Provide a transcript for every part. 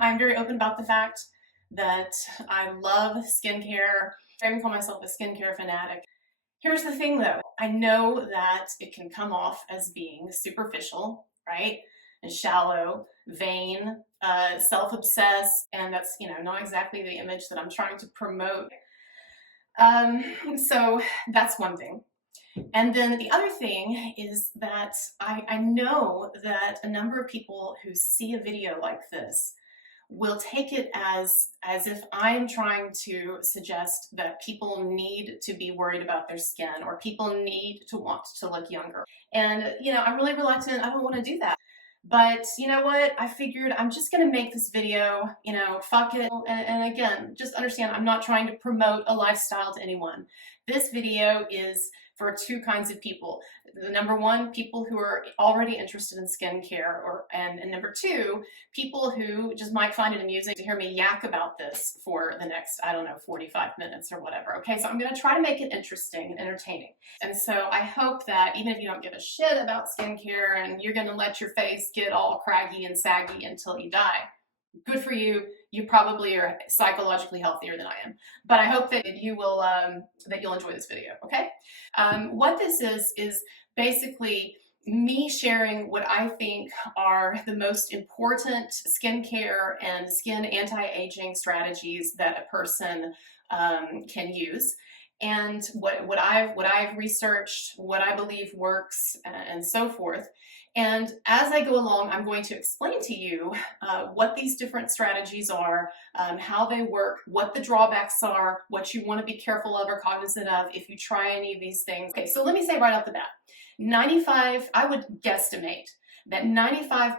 I'm very open about the fact that I love skincare. I even call myself a skincare fanatic. Here's the thing though, I know that it can come off as being superficial, right? And shallow, vain, self-obsessed, and that's, not exactly the image that I'm trying to promote. So that's one thing. And then the other thing is that I know that a number of people who see a video like this will take it as if I'm trying to suggest that people need to be worried about their skin or people need to want to look younger. And, I'm really reluctant. I don't want to do that. But you know what? I figured I'm just going to make this video, fuck it. And again, just understand I'm not trying to promote a lifestyle to anyone. This video is for two kinds of people. The number one, people who are already interested in skincare, and number two, people who just might find it amusing to hear me yak about this for the next, 45 minutes or whatever. Okay, so I'm gonna try to make it interesting and entertaining. And so I hope that even if you don't give a shit about skincare and you're gonna let your face get all craggy and saggy until you die, good for you. You probably are psychologically healthier than I am, but I hope that you will that you'll enjoy this video. Okay, what this is basically me sharing what I think are the most important skincare and skin anti-aging strategies that a person can use, and what I've researched, what I believe works, and so forth. And as I go along, I'm going to explain to you what these different strategies are, how they work, what the drawbacks are, what you want to be careful of or cognizant of if you try any of these things. Okay, so let me say right off the bat, I would guesstimate that 95%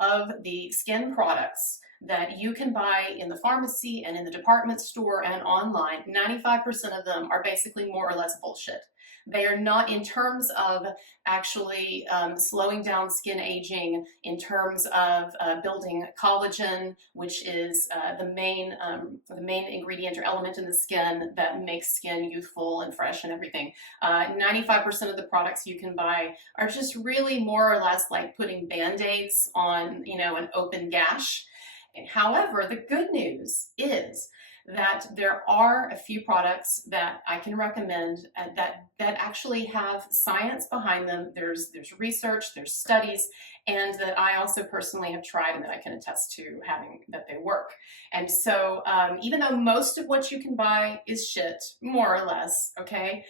of the skin products that you can buy in the pharmacy and in the department store and online, 95% of them are basically more or less bullshit. They are not, in terms of actually slowing down skin aging, in terms of building collagen, which is the main ingredient or element in the skin that makes skin youthful and fresh and everything. 95% of the products you can buy are just really more or less like putting Band-Aids on, an open gash. However, the good news is that there are a few products that I can recommend that actually have science behind them. There's research, there's studies, and that I also personally have tried and that I can attest to that they work. And so even though most of what you can buy is shit, more or less, okay,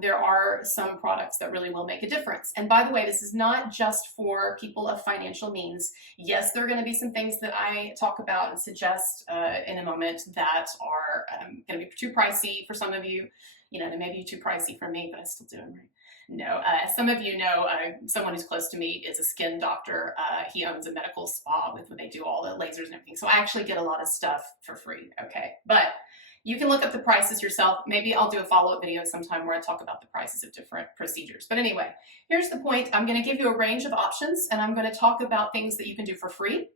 there are some products that really will make a difference. And by the way, this is not just for people of financial means. Yes, there are going to be some things that I talk about and suggest in a moment that are going to be too pricey for some of you. They may be too pricey for me, but I still do them, right? No, some of you know, someone who's close to me is a skin doctor. He owns a medical spa where they do all the lasers and everything. So I actually get a lot of stuff for free, okay? But you can look up the prices yourself. Maybe I'll do a follow-up video sometime where I talk about the prices of different procedures. But anyway, here's the point. I'm going to give you a range of options, and I'm going to talk about things that you can do for free.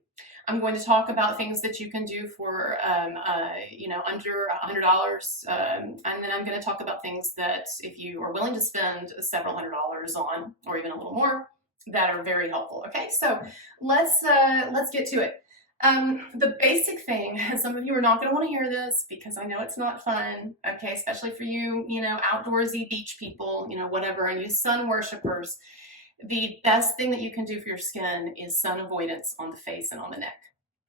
I'm going to talk about things that you can do for, under $100, and then I'm going to talk about things that if you are willing to spend several $100s on, or even a little more, that are very helpful. Okay, so let's get to it. The basic thing, and some of you are not going to want to hear this because I know it's not fun. Okay, especially for you, outdoorsy beach people, whatever, and you sun worshipers. The best thing that you can do for your skin is sun avoidance on the face and on the neck.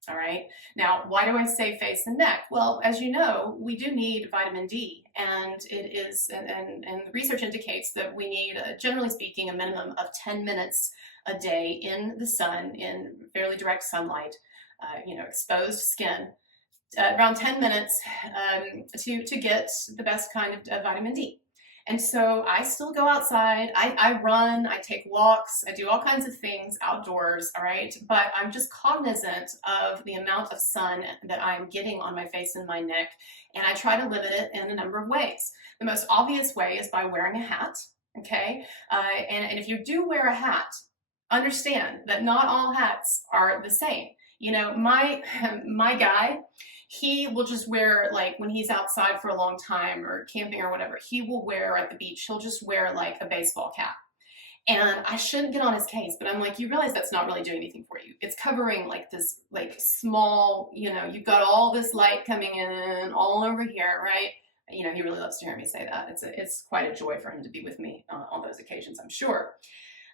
All right. Now, why do I say face and neck? Well, as you know, we do need vitamin D, and it is, and the research indicates that we need, generally speaking, a minimum of 10 minutes a day in the sun, in fairly direct sunlight, exposed skin, around 10 minutes to get the best kind of vitamin D. And so I still go outside, I run, I take walks, I do all kinds of things outdoors, all right? But I'm just cognizant of the amount of sun that I'm getting on my face and my neck, and I try to limit it in a number of ways. The most obvious way is by wearing a hat, okay? And if you do wear a hat, understand that not all hats are the same. My guy, he will just wear, like, when he's outside for a long time or camping or whatever, he will wear at the beach, he'll just wear like a baseball cap. And I shouldn't get on his case, but I'm like, you realize that's not really doing anything for you. It's covering like this, like small, you know, you've got all this light coming in all over here, right? You know, he really loves to hear me say that. It's quite a joy for him to be with me on those occasions, I'm sure.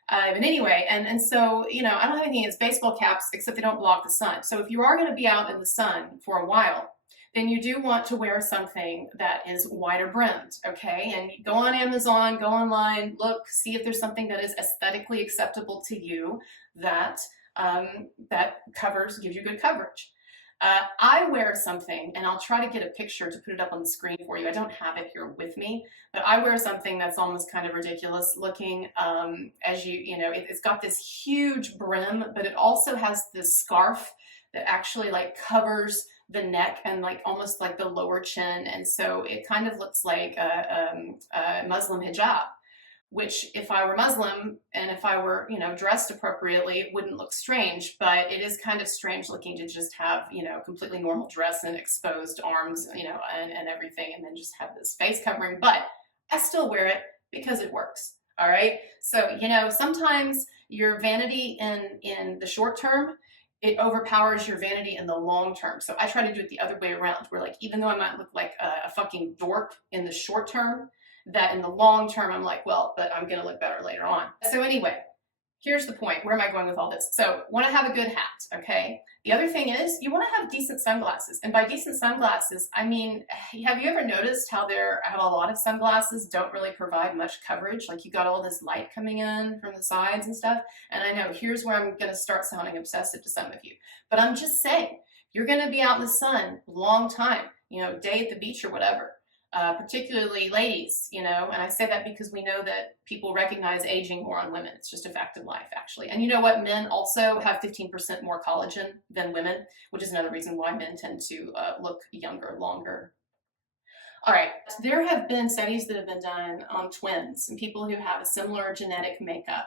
But anyway, and so, you know, I don't have anything against baseball caps except they don't block the sun. So if you are going to be out in the sun for a while, then you do want to wear something that is wider brimmed, okay? And go on Amazon, go online, look, see if there's something that is aesthetically acceptable to you that that gives you good coverage. I wear something, and I'll try to get a picture to put it up on the screen for you. I don't have it here with me, but I wear something that's almost kind of ridiculous looking. As you know, it's got this huge brim, but it also has this scarf that actually like covers the neck and like almost like the lower chin, and so it kind of looks like a Muslim hijab, which if I were Muslim and if I were, you know, dressed appropriately, it wouldn't look strange, but it is kind of strange looking to just have, you know, completely normal dress and exposed arms, you know, and everything, and then just have this face covering. But I still wear it because it works. All right. So, you know, sometimes your vanity in the short term, it overpowers your vanity in the long term. So I try to do it the other way around, where like, even though I might look like a fucking dork in the short term, that in the long term, I'm like, well, but I'm going to look better later on. So anyway, here's the point. Where am I going with all this? So want to have a good hat, okay? The other thing is you want to have decent sunglasses. And by decent sunglasses, I mean, have you ever noticed how a lot of sunglasses don't really provide much coverage? Like you got all this light coming in from the sides and stuff. And I know here's where I'm going to start sounding obsessive to some of you. But I'm just saying, you're going to be out in the sun a long time, you know, day at the beach or whatever. Particularly ladies, you know, and I say that because we know that people recognize aging more on women. It's just a fact of life, actually. And you know what? Men also have 15% more collagen than women, which is another reason why men tend to look younger longer. All right, there have been studies that have been done on twins and people who have a similar genetic makeup.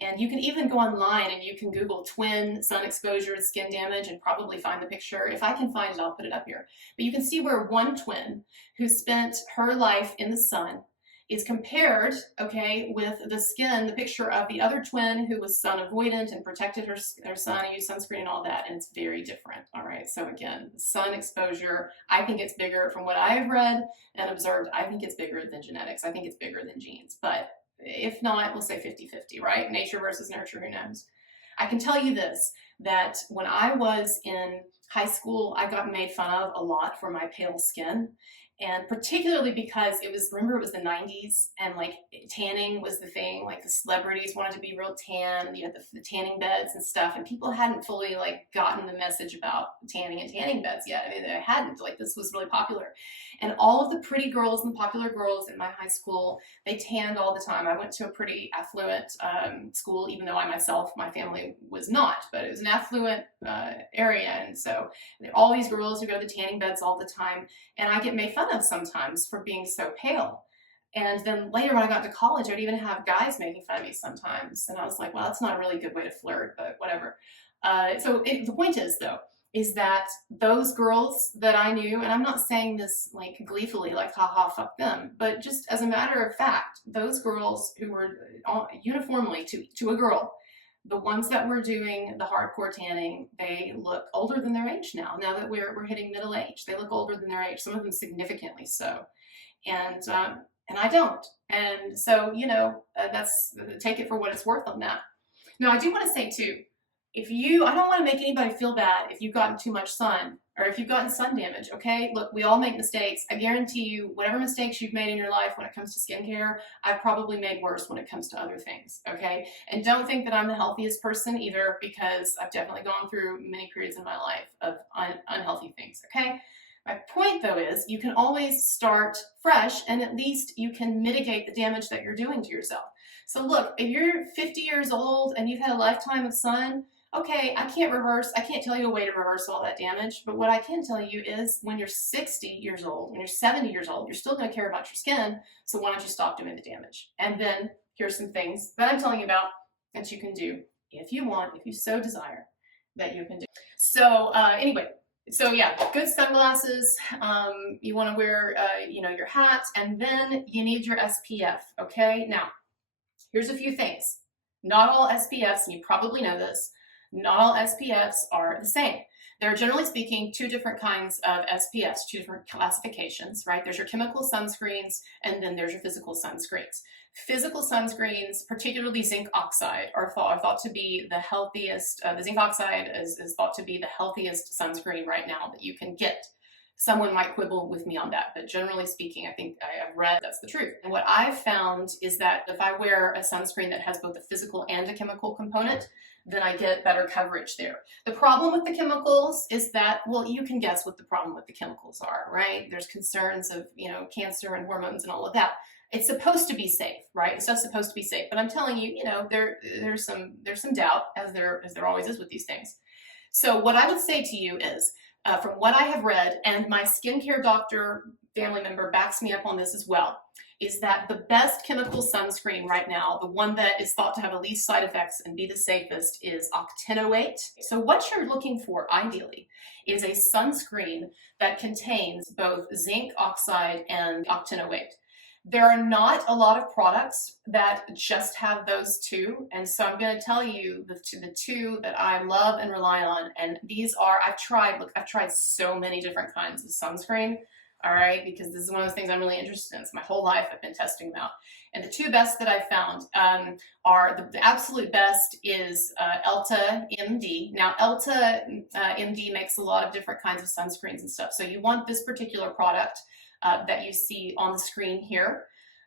And you can even go online and you can Google twin sun exposure skin damage and probably find the picture. If I can find it, I'll put it up here. But you can see where one twin who spent her life in the sun is compared, okay, with the skin, the picture of the other twin who was sun avoidant and protected her sun and used sunscreen and all that, and it's very different. All right, so again, sun exposure, I think it's bigger from what I've read and observed. I think it's bigger than genetics. I think it's bigger than genes, but if not, we'll say 50-50, right? Nature versus nurture, who knows? I can tell you this, that when I was in high school, I got made fun of a lot for my pale skin. And particularly because remember it was the 90s and like tanning was the thing, like the celebrities wanted to be real tan, you had the tanning beds and stuff, and people hadn't fully like gotten the message about tanning and tanning beds yet. I mean, they hadn't, like this was really popular. And all of the pretty girls and popular girls in my high school, they tanned all the time. I went to a pretty affluent school, even though my family was not, but it was an affluent area. And so all these girls who go to the tanning beds all the time, and I get made fun of sometimes for being so pale. And then later when I got to college, I'd even have guys making fun of me sometimes. And I was like, well, that's not a really good way to flirt, but whatever. The point is, though, is that those girls that I knew, and I'm not saying this like gleefully, like, haha, fuck them, but just as a matter of fact, those girls who were uniformly to a girl, the ones that were doing the hardcore tanning, they look older than their age now. Now that we're hitting middle age, they look older than their age. Some of them significantly so, and I don't. And so, you know, take it for what it's worth on that. Now, I do want to say too, I don't want to make anybody feel bad if you've gotten too much sun or if you've gotten sun damage, okay? Look, we all make mistakes. I guarantee you, whatever mistakes you've made in your life when it comes to skincare, I've probably made worse when it comes to other things, okay? And don't think that I'm the healthiest person either, because I've definitely gone through many periods in my life of unhealthy things, okay? My point, though, is you can always start fresh, and at least you can mitigate the damage that you're doing to yourself. So look, if you're 50 years old and you've had a lifetime of sun, okay, I can't tell you a way to reverse all that damage, but what I can tell you is when you're 60 years old, when you're 70 years old, you're still going to care about your skin, so why don't you stop doing the damage? And then here's some things that I'm telling you about that you can do if you want, if you so desire, that you can do. So anyway, so yeah, good sunglasses, you want to wear, your hat, and then you need your SPF, okay? Now, here's a few things. Not all SPFs, and you probably know this, not all SPFs are the same. There are, generally speaking, two different kinds of SPFs, two different classifications, right? There's your chemical sunscreens, and then there's your physical sunscreens. Physical sunscreens, particularly zinc oxide, are thought to be the healthiest. The zinc oxide is thought to be the healthiest sunscreen right now that you can get. Someone might quibble with me on that, but generally speaking, I think I've read that's the truth. And what I've found is that if I wear a sunscreen that has both a physical and a chemical component, then I get better coverage there. The problem with the chemicals is that, well, you can guess what the problem with the chemicals are, right? There's concerns of, cancer and hormones and all of that. It's supposed to be safe, right? It's just supposed to be safe. But I'm telling you, there's some doubt, as there always is with these things. So what I would say to you is, from what I have read, and my skincare doctor family member backs me up on this as well, is that the best chemical sunscreen right now, the one that is thought to have the least side effects and be the safest, is octinoate. So what you're looking for, ideally, is a sunscreen that contains both zinc oxide and octinoate. There are not a lot of products that just have those two, and so I'm going to tell you the two that I love and rely on, and these are, I've tried so many different kinds of sunscreen, all right, because this is one of those things I'm really interested in. So my whole life I've been testing them out, and the two best that I've found are, the absolute best is Elta MD. Now Elta MD makes a lot of different kinds of sunscreens and stuff, so you want this particular product that you see on the screen here.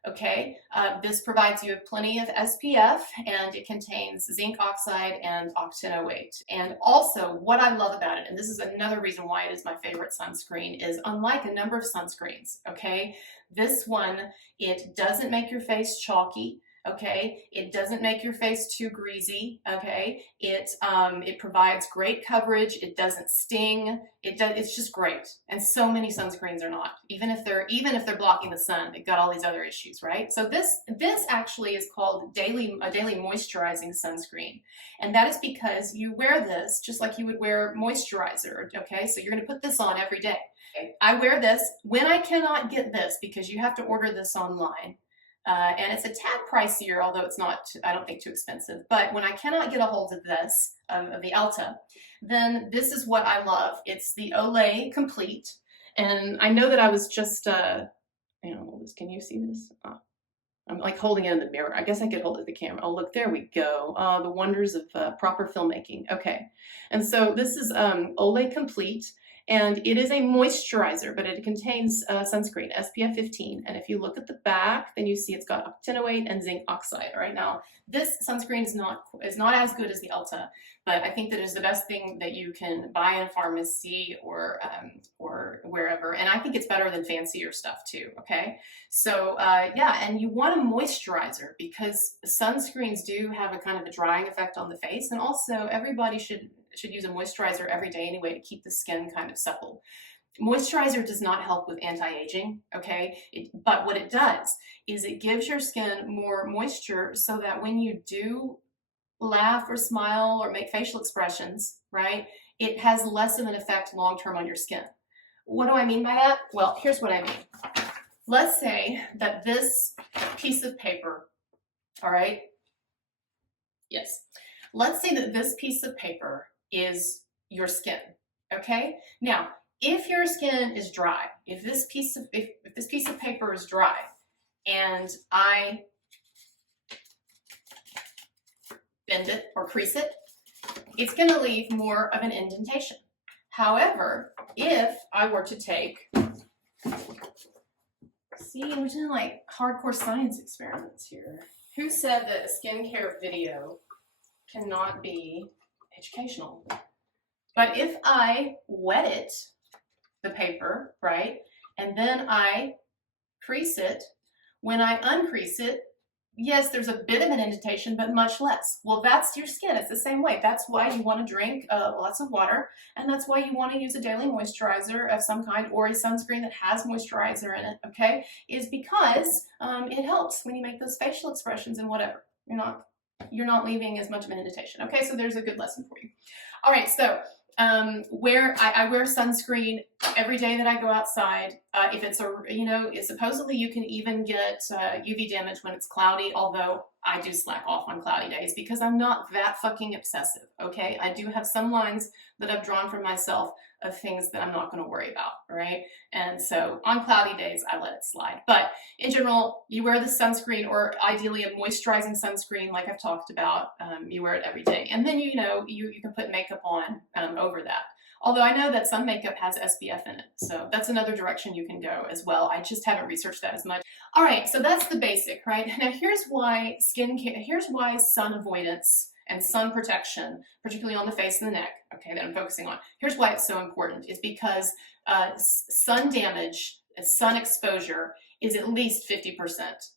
Okay, this provides you with plenty of SPF, and it contains zinc oxide and octinoate. And also, what I love about it, and this is another reason why it is my favorite sunscreen, is unlike a number of sunscreens, okay, this one, it doesn't make your face chalky. Okay, it doesn't make your face too greasy. Okay, it provides great coverage. It doesn't sting. It's just great. And so many sunscreens are not. Even if they're blocking the sun, they've got all these other issues, right? So this actually is called a daily moisturizing sunscreen, and that is because you wear this just like you would wear moisturizer. Okay, so you're going to put this on every day. Okay? I wear this when I cannot get this, because you have to order this online. And it's a tad pricier, although it's not, I don't think, too expensive. But when I cannot get a hold of this, of the Elta, then this is what I love. It's the Olay Complete. And I know that I was just, can you see this? I'm like holding it in the mirror. I guess I could hold it to the camera. Oh, look, there we go. The wonders of proper filmmaking. Okay. And so this is Olay Complete. And it is a moisturizer, but it contains sunscreen, SPF 15. And if you look at the back, then you see it's got octinoate and zinc oxide. Right now, this sunscreen is not as good as the Elta, but I think that it is the best thing that you can buy in a pharmacy or wherever. And I think it's better than fancier stuff too. Okay, so yeah, and you want a moisturizer because sunscreens do have a kind of a drying effect on the face, and also everybody should use a moisturizer every day anyway to keep the skin kind of supple. Moisturizer does not help with anti-aging, okay? But what it does is it gives your skin more moisture so that when you do laugh or smile or make facial expressions, right, it has less of an effect long-term on your skin. What do I mean by that? Well, here's what I mean. Let's say that this piece of paper, all right? Yes. Let's say that this piece of paper is your skin, okay? Now, if your skin is dry, if this piece of paper is dry, and I bend it or crease it, it's going to leave more of an indentation. However, if I were to take, see, we're doing like hardcore science experiments here. Who said that a skincare video cannot be educational? But if I wet it, the paper, right, and then I crease it, when I uncrease it, yes, there's a bit of an indentation, but much less. Well, that's your skin. It's the same way. That's why you want to drink lots of water, and that's why you want to use a daily moisturizer of some kind or a sunscreen that has moisturizer in it, okay, is because it helps when you make those facial expressions and whatever. You're not leaving as much of an indentation. Okay, so there's a good lesson for you. All right, so I wear sunscreen every day that I go outside. If it's supposedly you can even get UV damage when it's cloudy, although I do slack off on cloudy days because I'm not that fucking obsessive, okay? I do have some lines that I've drawn for myself of things that I'm not going to worry about, right? And so on cloudy days, I let it slide. But in general, you wear the sunscreen, or ideally a moisturizing sunscreen like I've talked about. You wear it every day. And then, you can put makeup on over that. Although I know that some makeup has SPF in it. So that's another direction you can go as well. I just haven't researched that as much. All right, so that's the basic, right? Now here's why sun avoidance and sun protection, particularly on the face and the neck, okay, that I'm focusing on. Here's why it's so important, is because sun damage, sun exposure is at least 50%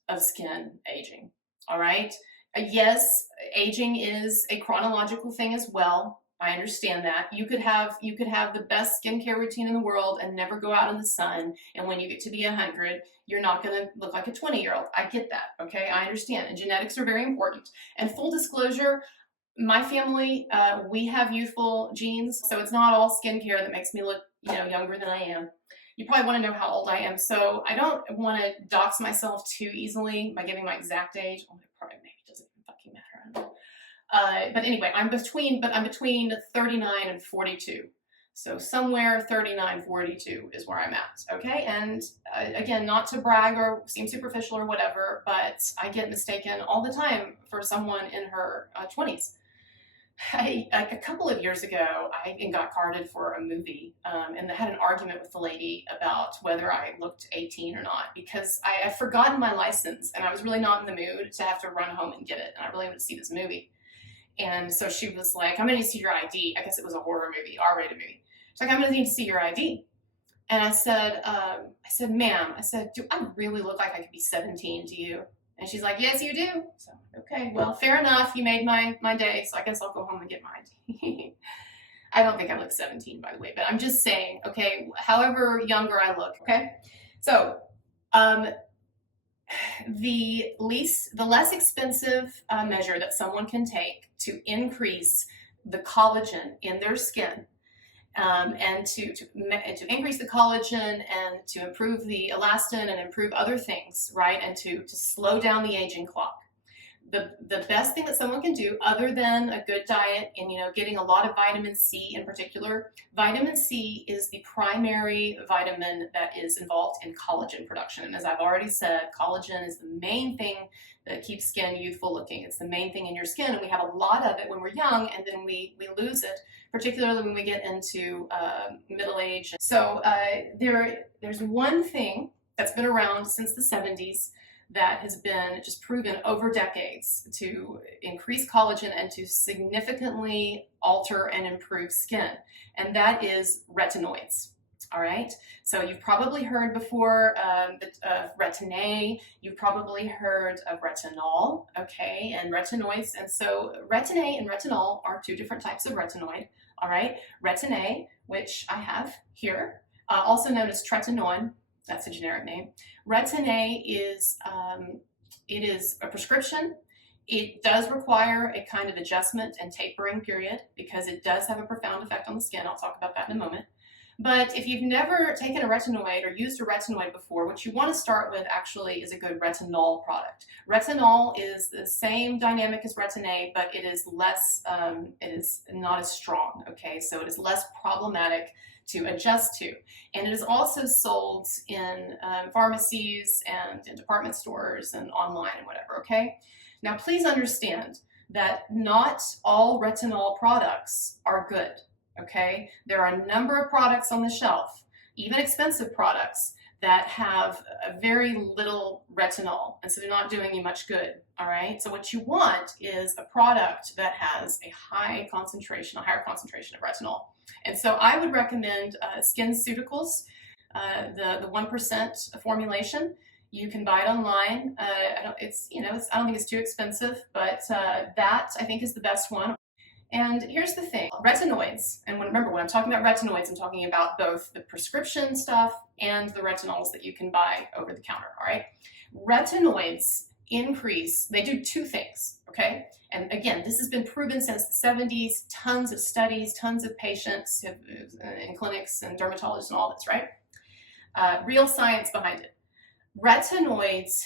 of skin aging, all right? Yes, aging is a chronological thing as well. I understand that. You could have the best skincare routine in the world and never go out in the sun, and when you get to be 100, you're not going to look like a 20-year-old. I get that, okay? I understand, and genetics are very important. And full disclosure, my family, we have youthful genes, so it's not all skincare that makes me look, younger than I am. You probably want to know how old I am, so I don't want to dox myself too easily by giving my exact age. Oh, it probably maybe doesn't even fucking matter. I don't know. But anyway, I'm between 39 and 42. So somewhere 39, 42 is where I'm at, okay? And again, not to brag or seem superficial or whatever, but I get mistaken all the time for someone in her 20s. A couple of years ago, I got carded for a movie, and I had an argument with the lady about whether I looked 18 or not, because I had forgotten my license, and I was really not in the mood to have to run home and get it, and I really wanted to see this movie. And so she was like, I'm going to need to see your ID. I guess it was a horror movie, R-rated movie. She's like, I'm going to need to see your ID. And I said, ma'am, do I really look like I could be 17 to you? And she's like, yes, you do. So, okay, well, fair enough. You made my day, so I guess I'll go home and get my ID. I don't think I look 17, by the way, but I'm just saying, okay, however younger I look, okay? So, the less expensive measure that someone can take to increase the collagen in their skin, and to increase the collagen and to improve the elastin and improve other things, right? And to slow down the aging clock. The best thing that someone can do, other than a good diet and getting a lot of vitamin C in particular, vitamin C is the primary vitamin that is involved in collagen production. And as I've already said, collagen is the main thing that keeps skin youthful looking. It's the main thing in your skin, and we have a lot of it when we're young, and then we lose it, particularly when we get into middle age. So there's one thing that's been around since the 70s that has been just proven over decades to increase collagen and to significantly alter and improve skin, and that is retinoids. All right, so you've probably heard before of Retin-A, you've probably heard of retinol, okay, and retinoids. And so Retin-A and retinol are two different types of retinoid. All right, Retin-A, which I have here, also known as tretinoin, that's a generic name. Retin-A is a prescription. It does require a kind of adjustment and tapering period because it does have a profound effect on the skin. I'll talk about that in a moment. But if you've never taken a retinoid or used a retinoid before, what you want to start with actually is a good retinol product. Retinol is the same dynamic as Retin-A, but it is not as strong, okay? So it is less problematic to adjust to. And it is also sold in pharmacies and in department stores and online and whatever, okay? Now, please understand that not all retinol products are good. Okay, there are a number of products on the shelf, even expensive products, that have a very little retinol, and so they're not doing you much good. All right, so what you want is a product that has a higher concentration of retinol. And so I would recommend SkinCeuticals, the 1% formulation. You can buy it online. I don't think it's too expensive, but that I think is the best one. And here's the thing, retinoids, and remember when I'm talking about retinoids, I'm talking about both the prescription stuff and the retinols that you can buy over the counter, all right? Retinoids increase, they do two things, okay? And again, this has been proven since the 70s, tons of studies, tons of patients in clinics and dermatologists and all this, right? Real science behind it. Retinoids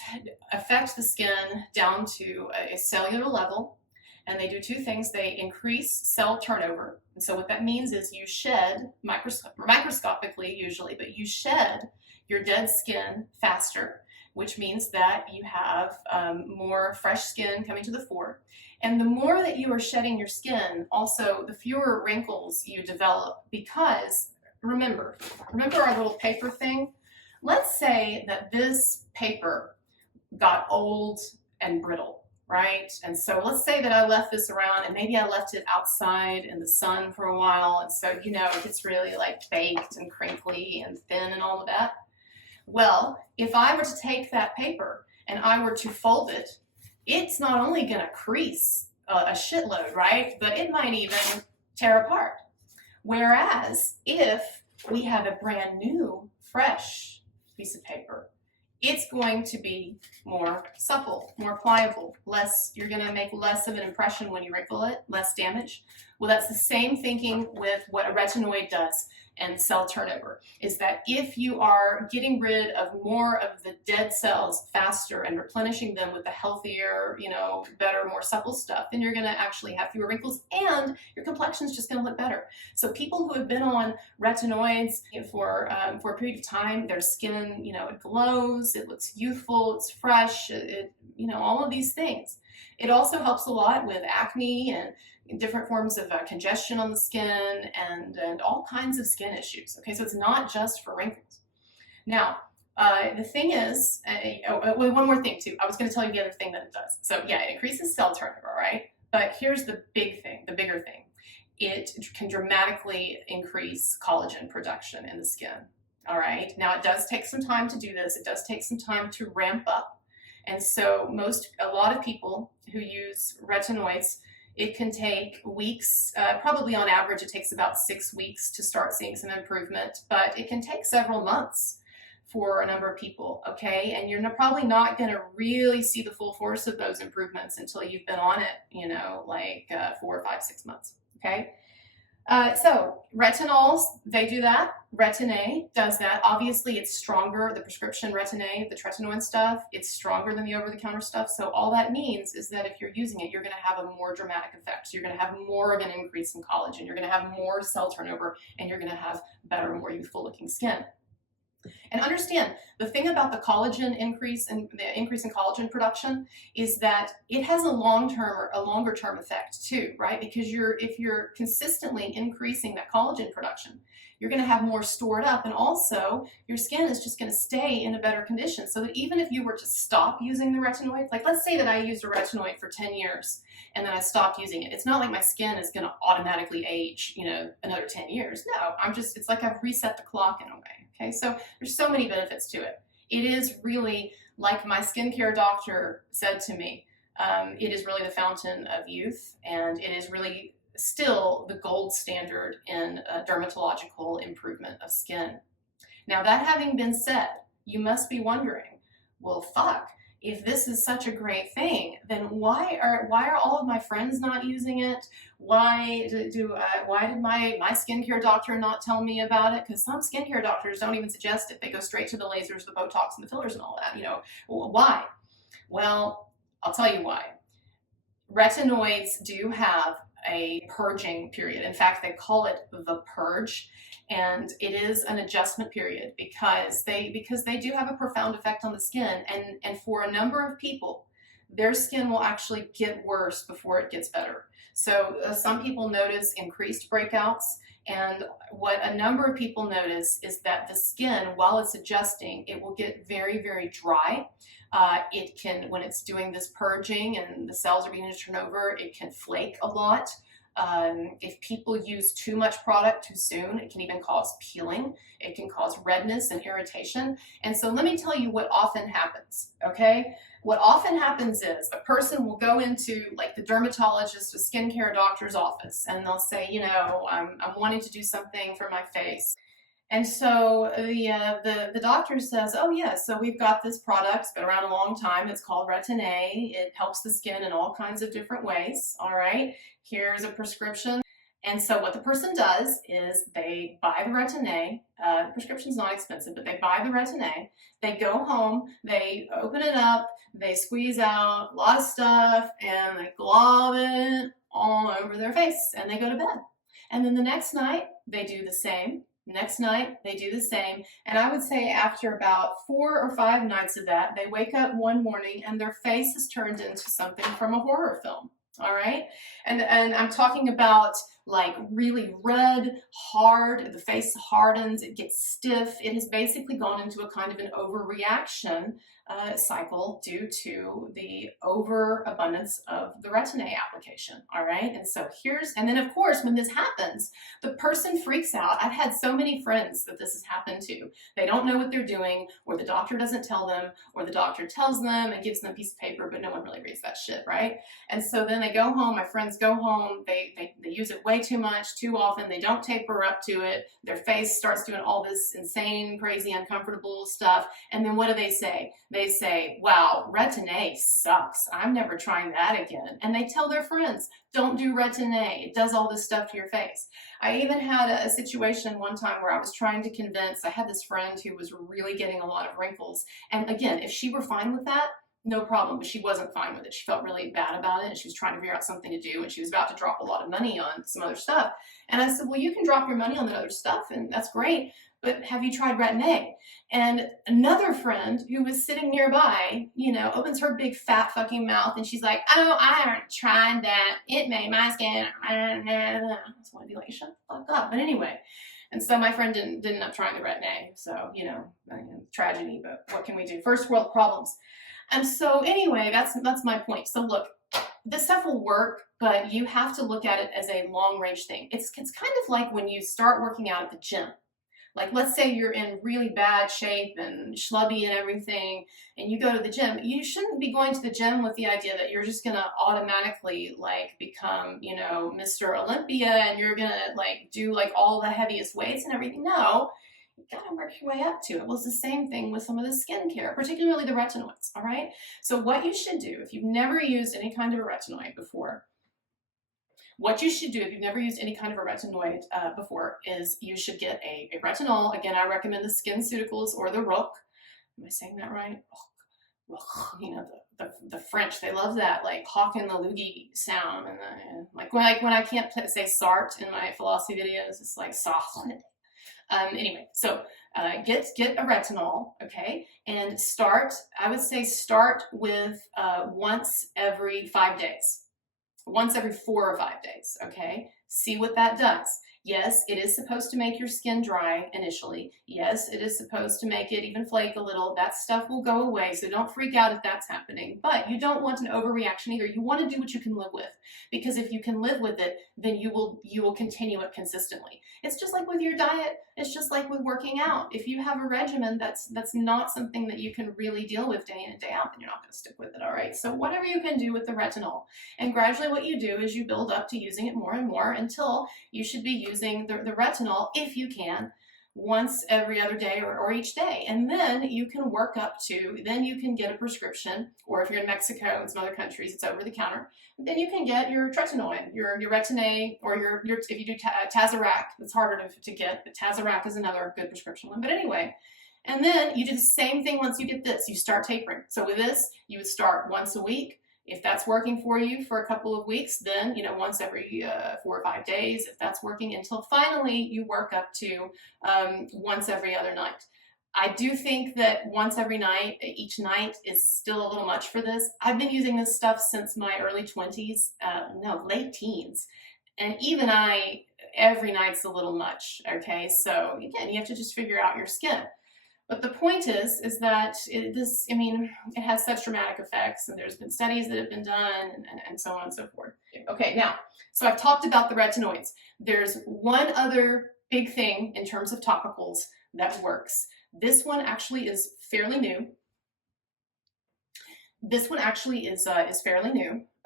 affect the skin down to a cellular level, and they do two things. They increase cell turnover. And so what that means is you shed, microscopically usually, but you shed your dead skin faster, which means that you have more fresh skin coming to the fore. And the more that you are shedding your skin, also the fewer wrinkles you develop, because remember our little paper thing? Let's say that this paper got old and brittle, right? And so let's say that I left this around and maybe I left it outside in the sun for a while. And so, you know, it gets really like baked and crinkly and thin and all of that. Well, if I were to take that paper and I were to fold it, it's not only going to crease a shitload, right? But it might even tear apart. Whereas if we have a brand new, fresh piece of paper, it's going to be more supple, more pliable, you're going to make less of an impression when you wrinkle it, less damage. Well, that's the same thinking with what a retinoid does and cell turnover, is that if you are getting rid of more of the dead cells faster and replenishing them with the healthier, you know, better, more supple stuff, then you're going to actually have fewer wrinkles and your complexion is just going to look better. So people who have been on retinoids for a period of time, their skin, you know, it glows, it looks youthful, it's fresh, you know, all of these things. It also helps a lot with acne and different forms of congestion on the skin and all kinds of skin issues. Okay, so it's not just for wrinkles. Now, the thing is, one more thing too. I was going to tell you the other thing that it does. So yeah, it increases cell turnover, right? But here's the big thing, the bigger thing. It can dramatically increase collagen production in the skin. All right. Now it does take some time to do this. It does take some time to ramp up. And so a lot of people who use retinoids, it can take weeks, probably on average it takes about 6 weeks to start seeing some improvement, but it can take several months for a number of people, okay? And you're probably not gonna really see the full force of those improvements until you've been on it, you know, like 4, 5, 6 months, okay? So retinols, they do that. Retin-A does that. Obviously, it's stronger. The prescription Retin-A, the tretinoin stuff, it's stronger than the over-the-counter stuff. So all that means is that if you're using it, you're going to have a more dramatic effect. So you're going to have more of an increase in collagen. You're going to have more cell turnover, and you're going to have better, more youthful-looking skin. And understand, the thing about the collagen increase and the increase in collagen production is that it has a longer term effect too, right? Because if you're consistently increasing that collagen production, you're going to have more stored up, and also your skin is just going to stay in a better condition. So that even if you were to stop using the retinoid, like let's say that I used a retinoid for 10 years and then I stopped using it, it's not like my skin is going to automatically age, you know, another 10 years. No, it's like I've reset the clock in a way. Okay, so there's so many benefits to it. It is really, like my skincare doctor said to me, it is really the fountain of youth, and it is really still the gold standard in dermatological improvement of skin. Now, that having been said, you must be wondering, well, fuck, if this is such a great thing, then why are all of my friends not using it? Why did my skincare doctor not tell me about it? Because some skincare doctors don't even suggest it. They go straight to the lasers, the Botox, and the fillers and all that. You know, why? Well, I'll tell you why. Retinoids do have a purging period. In fact, they call it the purge. And it is an adjustment period because they do have a profound effect on the skin. And for a number of people, their skin will actually get worse before it gets better. So some people notice increased breakouts. And what a number of people notice is that the skin, while it's adjusting, it will get very, very dry. It can, when it's doing this purging and the cells are beginning to turn over, it can flake a lot. If people use too much product too soon, it can even cause peeling. It can cause redness and irritation. And so let me tell you what often happens, okay? What often happens is a person will go into like the dermatologist, a skincare doctor's office, and they'll say, you know, I'm wanting to do something for my face. And so the doctor says, oh yeah, so we've got this product, it's been around a long time, it's called Retin-A, it helps the skin in all kinds of different ways, all right? Here's a prescription. And so what the person does is they buy the Retin-A, the prescription's not expensive, but they buy the Retin-A, they go home, they open it up, they squeeze out a lot of stuff, and they glob it all over their face, and they go to bed. And then the next night, they do the same. Next night, they do the same. And I would say after about 4 or 5 nights of that, they wake up one morning and their face is turned into something from a horror film. All right. And I'm talking about like really red, hard, the face hardens, it gets stiff. It has basically gone into a kind of an overreaction cycle due to the overabundance of the Retin-A application. All right. And so and then of course, when this happens, the person freaks out. I've had so many friends that this has happened to. They don't know what they're doing, or the doctor doesn't tell them, or the doctor tells them and gives them a piece of paper, but no one really reads that shit, right? And so then they go home, my friends go home, they use it way too much, too often, they don't taper up to it, their face starts doing all this insane, crazy, uncomfortable stuff, and then what do they say? They say, wow, Retin-A sucks, I'm never trying that again. And they tell their friends, don't do Retin-A, it does all this stuff to your face. I even had a situation one time where I was trying to convince, I had this friend who was really getting a lot of wrinkles, and again, if she were fine with that, no problem, but she wasn't fine with it. She felt really bad about it, and she was trying to figure out something to do, and she was about to drop a lot of money on some other stuff. And I said, well, you can drop your money on that other stuff, and that's great, but have you tried Retin-A? And another friend who was sitting nearby, you know, opens her big fat fucking mouth, and she's like, oh, I haven't tried that. It made my skin. I just want to be like, shut the fuck up. But anyway, and so my friend didn't end up trying the Retin-A. So, you know, tragedy, but what can we do? First world problems. And so anyway, that's my point. So look, this stuff will work, but you have to look at it as a long range thing. It's kind of like when you start working out at the gym. Like, let's say you're in really bad shape and schlubby and everything, and you go to the gym. You shouldn't be going to the gym with the idea that you're just gonna automatically like become, you know, Mr. Olympia, and you're gonna like do like all the heaviest weights and everything. No, you gotta work your way up to it. Well, it's the same thing with some of the skincare, particularly the retinoids, all right? So what you should do, if you've never used any kind of a retinoid before, what you should do if you've never used any kind of a retinoid before is you should get a retinol. Again, I recommend the SkinCeuticals or the Rook. Am I saying that right? You know, the French, they love that, like hawk and the loogie sound. And like when I can't say Sart in my philosophy videos, it's like soft. Anyway, so get a retinol, okay, and I would say start with once every 5 days. Once every 4 or 5 days, okay? See what that does. Yes, it is supposed to make your skin dry initially. Yes, it is supposed to make it even flake a little. That stuff will go away, so don't freak out if that's happening. But you don't want an overreaction either. You want to do what you can live with, because if you can live with it, then you will continue it consistently. It's just like with your diet. It's just like with working out. If you have a regimen that's not something that you can really deal with day in and day out, then you're not going to stick with it, all right? So whatever you can do with the retinol, and gradually what you do is you build up to using it more and more until you should be using the retinol, if you can, once every other day or each day. And then you can work up to, then you can get a prescription, or if you're in Mexico and some other countries, it's over the counter. Then you can get your tretinoid, your Retin-A, or your if you do Tazorac, it's harder to get, but Tazorac is another good prescription one. But anyway, and then you do the same thing once you get this. You start tapering. So with this, you would start once a week. If that's working for you for a couple of weeks, then, you know, once every 4 or 5 days, if that's working, until finally you work up to once every other night. I do think that once every night, each night is still a little much for this. I've been using this stuff since my early 20s, no, late teens. And even every night's a little much, okay? So again, you have to just figure out your skin. But the point is that it has such dramatic effects, and there's been studies that have been done, and so on and so forth. Okay, now, so I've talked about the retinoids. There's one other big thing in terms of topicals that works. This one actually is fairly new.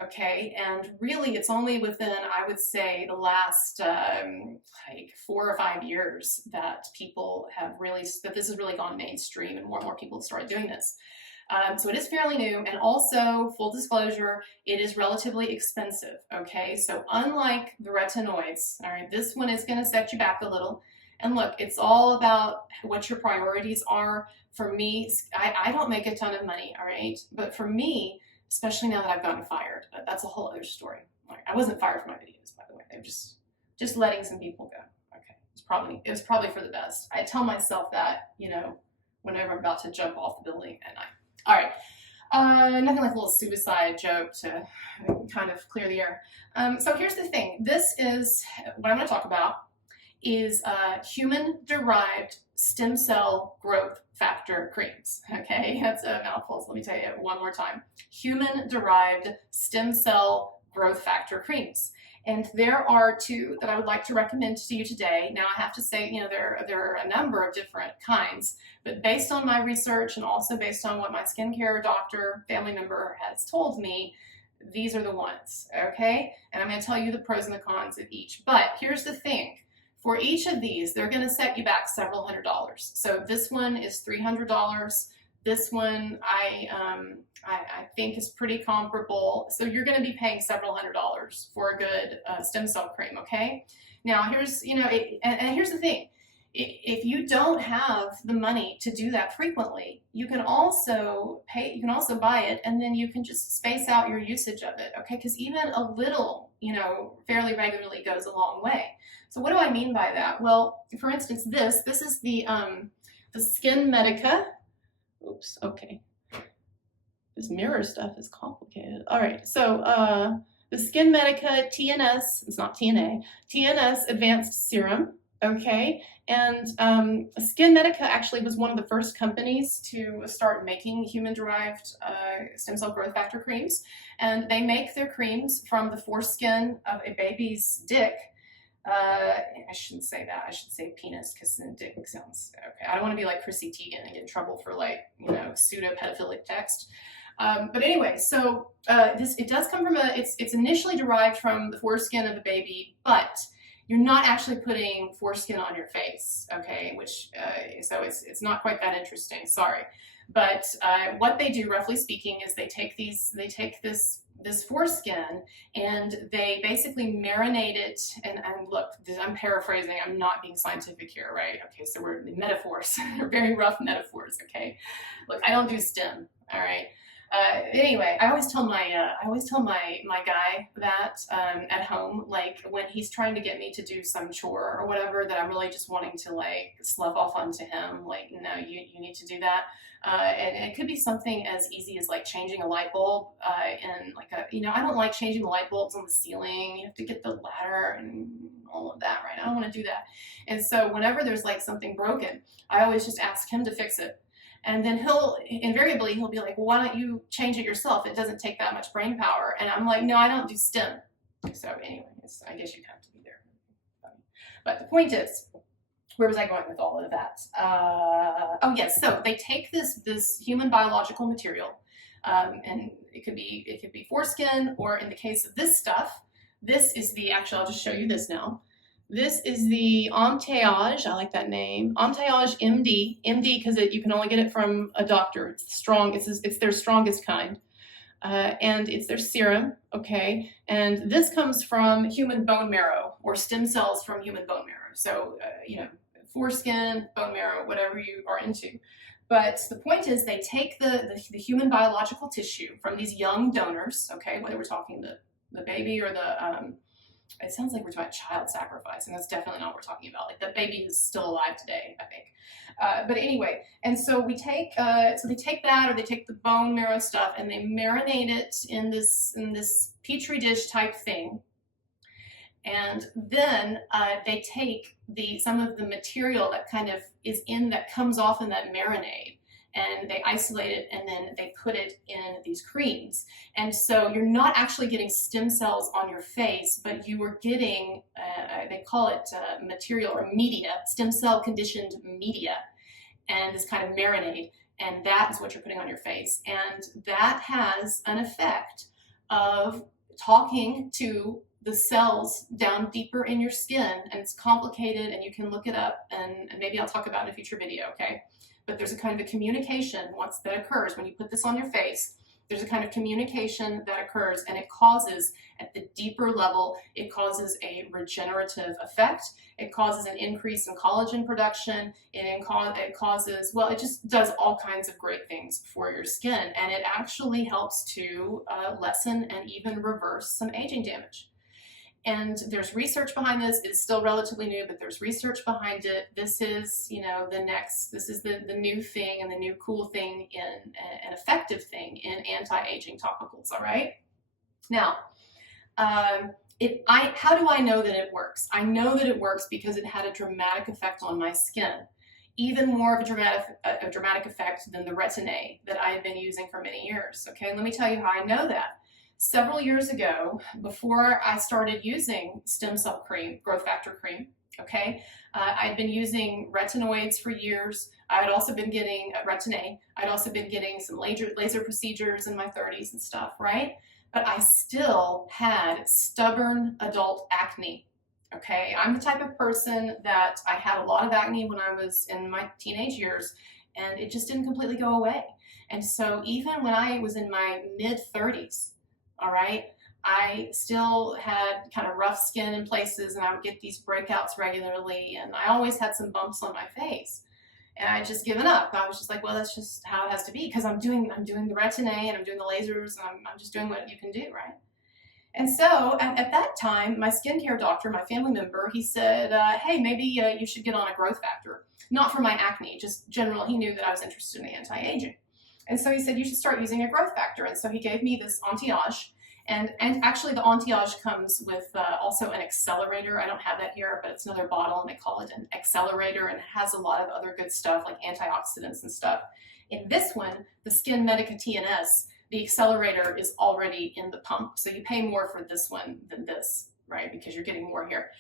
okay? And really it's only within, I would say, the last like 4 or 5 years that people have really, that this has really gone mainstream and more people have started doing this. So it is fairly new, and also, full disclosure, it is relatively expensive, okay? So unlike the retinoids, all right, this one is gonna set you back a little. And look, it's all about what your priorities are. For me, I don't make a ton of money, all right? But for me, especially now that I've gotten fired, that's a whole other story. I wasn't fired for my videos, by the way. They're just letting some people go. Okay, it was probably for the best. I tell myself that, you know, whenever I'm about to jump off the building at night. All right, nothing like a little suicide joke to kind of clear the air. So here's the thing. This is what I'm going to talk about is human-derived stem cell growth factor creams. Okay, that's a mouthful, so let me tell you one more time. Human-derived stem cell growth factor creams. And there are 2 that I would like to recommend to you today. Now I have to say, you know, there are a number of different kinds, but based on my research and also based on what my skincare doctor, family member has told me, these are the ones, okay? And I'm gonna tell you the pros and the cons of each. But here's the thing. For each of these, they're gonna set you back several $100s. So this one is $300. This one I think is pretty comparable. So you're gonna be paying several $100s for a good stem cell cream, okay? Now here's, you know, and here's the thing. If you don't have the money to do that frequently, you can also buy it, and then you can just space out your usage of it, okay? Because even a little, you know, fairly regularly goes a long way. So what do I mean by that? Well, for instance, this is the Skin Medica. Oops, okay. This mirror stuff is complicated. All right, so the Skin Medica TNS, it's not TNA, TNS Advanced Serum, okay? And Skin Medica actually was one of the first companies to start making human-derived stem cell growth factor creams. And they make their creams from the foreskin of a baby's dick. I shouldn't say that. I should say penis, because then dick sounds okay. I don't want to be like Chrissy Teigen and get in trouble for, like, you know, pseudo-pedophilic text. But anyway, so it does come from it's initially derived from the foreskin of a baby, but you're not actually putting foreskin on your face, okay? Which so it's not quite that interesting. Sorry, but what they do, roughly speaking, is they take this foreskin and they basically marinate it. And look, I'm paraphrasing. I'm not being scientific here, right? Okay, so we're metaphors. They're very rough metaphors. Okay, look, I don't do STEM. All right. Anyway, I always tell my guy that at home, like when he's trying to get me to do some chore or whatever that I'm really just wanting to like slough off onto him, like, no, you need to do that. And it could be something as easy as like changing a light bulb and like I don't like changing the light bulbs on the ceiling. You have to get the ladder and all of that, right? I don't want to do that. And so whenever there's like something broken, I always just ask him to fix it. And then he'll be like, well, why don't you change it yourself? It doesn't take that much brain power. And I'm like, no, I don't do STEM. So anyway, I guess you'd have to be there. But the point is, where was I going with all of that? Oh yes, so they take this human biological material, and it could be foreskin, or in the case of this stuff, this is I'll just show you this now. This is the Anti-Age, I like that name, Anti-Age MD because you can only get it from a doctor. It's strong, it's their strongest kind. And it's their serum, okay? And this comes from human bone marrow, or stem cells from human bone marrow. So, foreskin, bone marrow, whatever you are into. But the point is they take the human biological tissue from these young donors, okay, whether we're talking the baby or it sounds like we're talking about child sacrifice, and that's definitely not what we're talking about. Like, the baby is still alive today, I think. But anyway, and so we take, so they take that, or they take the bone marrow stuff, and they marinate it in this petri dish type thing. And then they take some of the material that kind of that comes off in that marinade, and they isolate it, and then they put it in these creams. And so you're not actually getting stem cells on your face, but you are getting, they call it material or media, stem cell conditioned media, and this kind of marinade, and that is what you're putting on your face. And that has an effect of talking to the cells down deeper in your skin, and it's complicated, and you can look it up, and maybe I'll talk about it in a future video, okay? But there's a kind of a communication once that occurs when you put this on your face. There's a kind of communication that occurs, and it causes, at the deeper level, it causes a regenerative effect. It causes an increase in collagen production. It causes, well, it just does all kinds of great things for your skin, and it actually helps to lessen and even reverse some aging damage. And there's research behind this. It's still relatively new, but there's research behind it. This is, you know, this is the new thing and the new cool thing in an effective thing in anti-aging topicals, all right? Now, how do I know that it works? I know that it works because it had a dramatic effect on my skin, even more of a dramatic effect than the Retin-A that I had been using for many years, okay? Let me tell you how I know that. Several years ago, before I started using stem cell cream, growth factor cream, okay, I'd been using retinoids for years. I had also been getting Retin-A. I'd also been getting some laser procedures in my 30s and stuff, right? But I still had stubborn adult acne, okay? I'm the type of person that I had a lot of acne when I was in my teenage years, and it just didn't completely go away. And so even when I was in my mid-30s, all right, I still had kind of rough skin in places, and I would get these breakouts regularly, and I always had some bumps on my face, and I'd just given up. I was just like, well, that's just how it has to be, because I'm doing the Retin-A, and I'm doing the lasers, and I'm just doing what you can do, right? And so at that time, my skincare doctor, my family member, he said, hey, maybe you should get on a growth factor. Not for my acne, just general. He knew that I was interested in the anti-aging. And so he said, you should start using a growth factor. And so he gave me this anti-age. And actually the anti-age comes with also an accelerator. I don't have that here, but it's another bottle, and they call it an accelerator, and it has a lot of other good stuff like antioxidants and stuff. In this one, the Skin Medica TNS, the accelerator is already in the pump. So you pay more for this one than this, right? Because you're getting more here.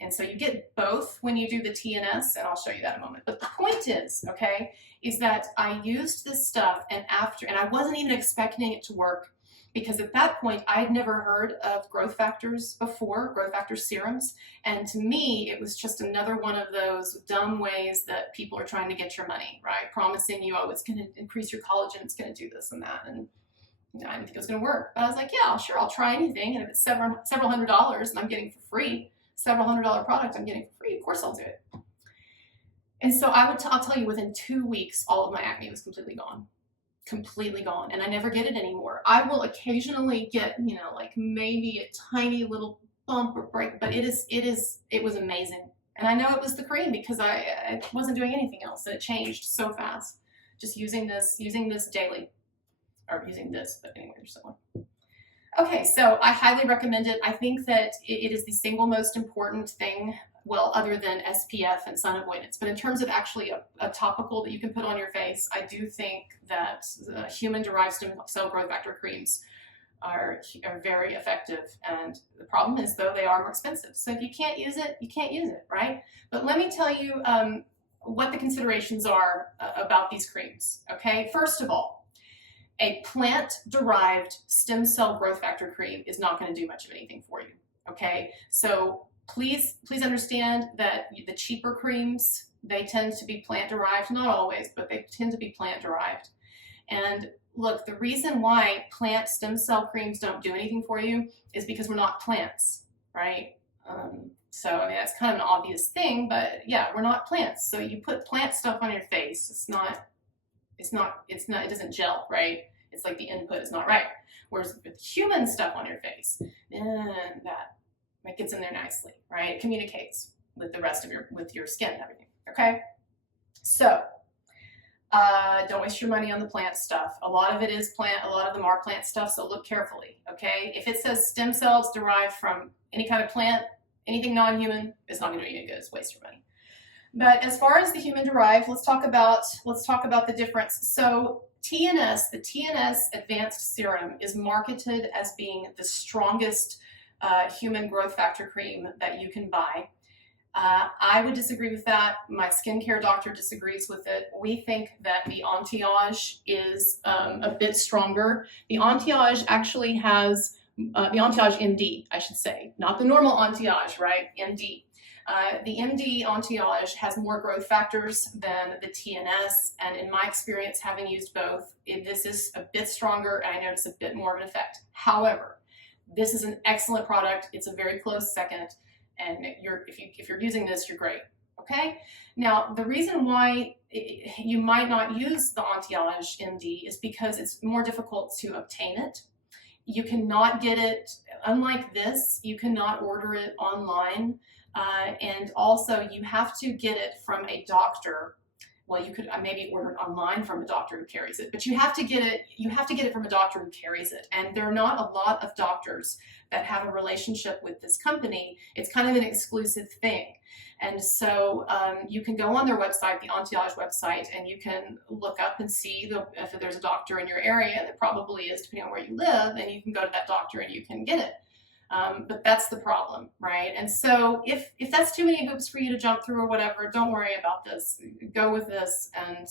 And so you get both when you do the TNS, and I'll show you that in a moment. But the point is, okay, is that I used this stuff, and I wasn't even expecting it to work, because at that point I had never heard of growth factors before, growth factor serums. And to me, it was just another one of those dumb ways that people are trying to get your money, right? Promising you, oh, it's going to increase your collagen, it's going to do this and that. And you know, I didn't think it was going to work. But I was like, yeah, sure, I'll try anything. And if it's several $100s and I'm getting for free, several $100 product I'm getting for free, of course I'll do it. And so I'll tell you, within 2 weeks, all of my acne was completely gone. Completely gone, and I never get it anymore. I will occasionally get, you know, like maybe a tiny little bump or break, but it was amazing. And I know it was the cream, because I wasn't doing anything else, and it changed so fast. Just using this daily, or using this, but anyway, there's someone. Okay, so I highly recommend it. I think that it is the single most important thing, well, other than SPF and sun avoidance. But in terms of actually a topical that you can put on your face, I do think that the human-derived stem cell growth factor creams are very effective. And the problem is, though, they are more expensive. So if you can't use it, you can't use it, right? But let me tell you what the considerations are about these creams, okay? First of all, a plant-derived stem cell growth factor cream is not going to do much of anything for you, okay? So please understand that the cheaper creams, they tend to be plant-derived. Not always, but they tend to be plant-derived. And look, the reason why plant stem cell creams don't do anything for you is because we're not plants, right? So I mean, that's kind of an obvious thing, but yeah, we're not plants. So you put plant stuff on your face, it doesn't gel, right? It's like the input is not right. Whereas with human stuff on your face, then that gets in there nicely, right? It communicates with the rest of your skin and everything, okay? So don't waste your money on the plant stuff. A lot of it is plant, a lot of them are plant stuff, so look carefully, okay? If it says stem cells derived from any kind of plant, anything non-human, it's not gonna do you any good, it's waste your money. But as far as the human derived, let's talk about the difference. So TNS, the TNS Advanced Serum, is marketed as being the strongest human growth factor cream that you can buy. I would disagree with that. My skincare doctor disagrees with it. We think that the anti-age is a bit stronger. The anti-age actually has, the anti-age MD, I should say, not the normal anti-age, right? MD. The MD anti-age has more growth factors than the TNS, and in my experience, having used both, this is a bit stronger, and I notice a bit more of an effect. However, this is an excellent product. It's a very close second, and if you're using this, you're great. Okay. Now, the reason why you might not use the anti-age MD is because it's more difficult to obtain it. You cannot get it, unlike this, you cannot order it online. And also you have to get it from a doctor. Well, you could maybe order it online from a doctor who carries it, but you have to get it from a doctor who carries it. And there are not a lot of doctors that have a relationship with this company. It's kind of an exclusive thing. And so you can go on their website, the Anti-Age website, and you can look up and see if there's a doctor in your area. There probably is, depending on where you live, and you can go to that doctor and you can get it. But that's the problem, right? And so if that's too many hoops for you to jump through or whatever, don't worry about this. Go with this, and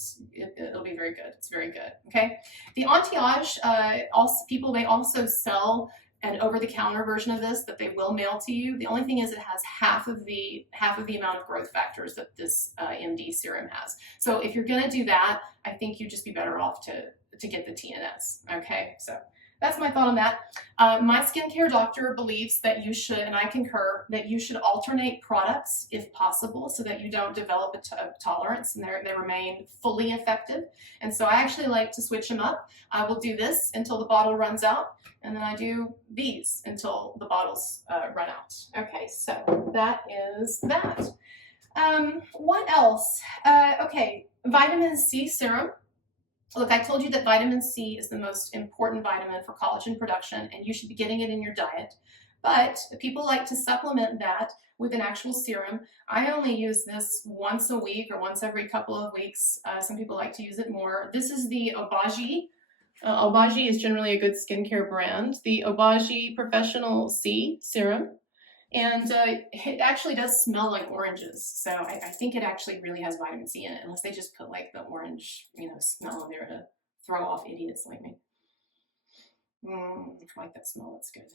it'll be very good. It's very good, okay? The anti-age, they also sell an over-the-counter version of this that they will mail to you. The only thing is it has half of the amount of growth factors that this MD serum has. So if you're gonna do that, I think you'd just be better off to get the TNS, okay? So that's my thought on that. My skincare doctor believes that you should, and I concur, that you should alternate products if possible so that you don't develop a tolerance and they remain fully effective. And so I actually like to switch them up. I will do this until the bottle runs out, and then I do these until the bottles run out. Okay, so that is that. What else? Okay, vitamin C serum. Look, I told you that vitamin C is the most important vitamin for collagen production, and you should be getting it in your diet. But people like to supplement that with an actual serum. I only use this once a week or once every couple of weeks. Some people like to use it more. This is the Obagi. Obagi is generally a good skincare brand. The Obagi Professional C Serum. And it actually does smell like oranges. So I think it actually really has vitamin C in it, unless they just put like the orange, smell in there to throw off idiots like me. I like that smell, that's good.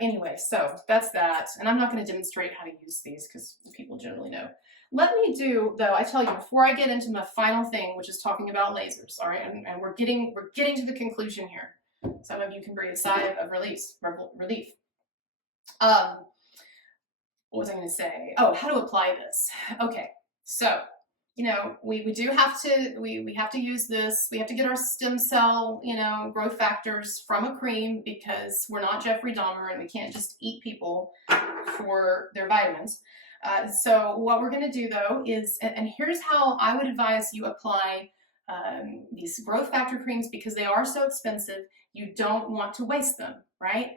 Anyway, so that's that. And I'm not gonna demonstrate how to use these because people generally know. Let me do, though, I tell you, before I get into my final thing, which is talking about lasers, all right? And we're getting to the conclusion here. Some of you can breathe a sigh of relief. What was I going to say? Oh, how to apply this. Okay, so we do have to we have to use this. We have to get our stem cell growth factors from a cream because we're not Jeffrey Dahmer and we can't just eat people for their vitamins. So what we're going to do though is, and here's how I would advise you apply these growth factor creams because they are so expensive. You don't want to waste them, right?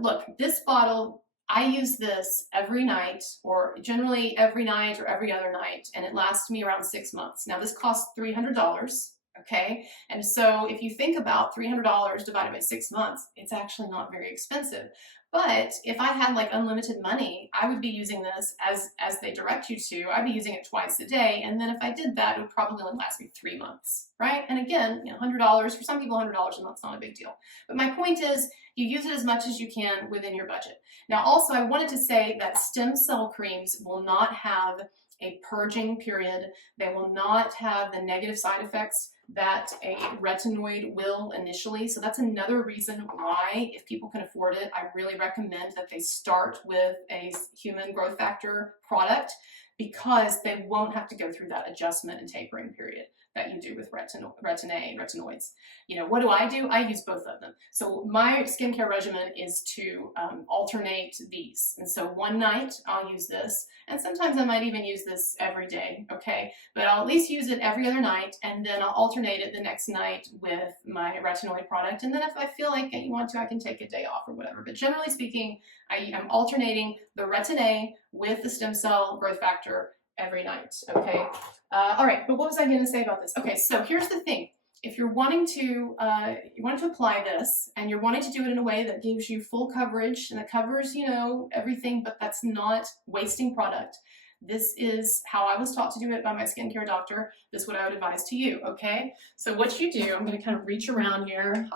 Look, this bottle. I use this every night, or generally every night or every other night, and it lasts me around 6 months. Now this costs $300, okay? And so if you think about $300 divided by 6 months, it's actually not very expensive. But if I had like unlimited money, I would be using this as they direct you to. I'd be using it twice a day, and then if I did that, it would probably only last me 3 months, right? And again, $100 for some people, $100 a month's not a big deal. But my point is, you use it as much as you can within your budget. Now, also, I wanted to say that stem cell creams will not have a purging period. They will not have the negative side effects that a retinoid will initially. So that's another reason why, if people can afford it, I really recommend that they start with a human growth factor product because they won't have to go through that adjustment and tapering period that you do with Retin-A, retinoids. What do? I use both of them. So my skincare regimen is to alternate these. And so one night I'll use this, and sometimes I might even use this every day, okay? But I'll at least use it every other night, and then I'll alternate it the next night with my retinoid product. And then if I feel like you want to, I can take a day off or whatever. But generally speaking, I'm alternating the Retin-A with the stem cell growth factor every night, okay? All right, but what was I going to say about this? Okay, so here's the thing. if you're wanting to you want to apply this and you're wanting to do it in a way that gives you full coverage and that covers, you know, everything, but that's not wasting product, this is how I was taught to do it by my skincare doctor. This is what I would advise to you, okay? So what you do, I'm going to kind of reach around here.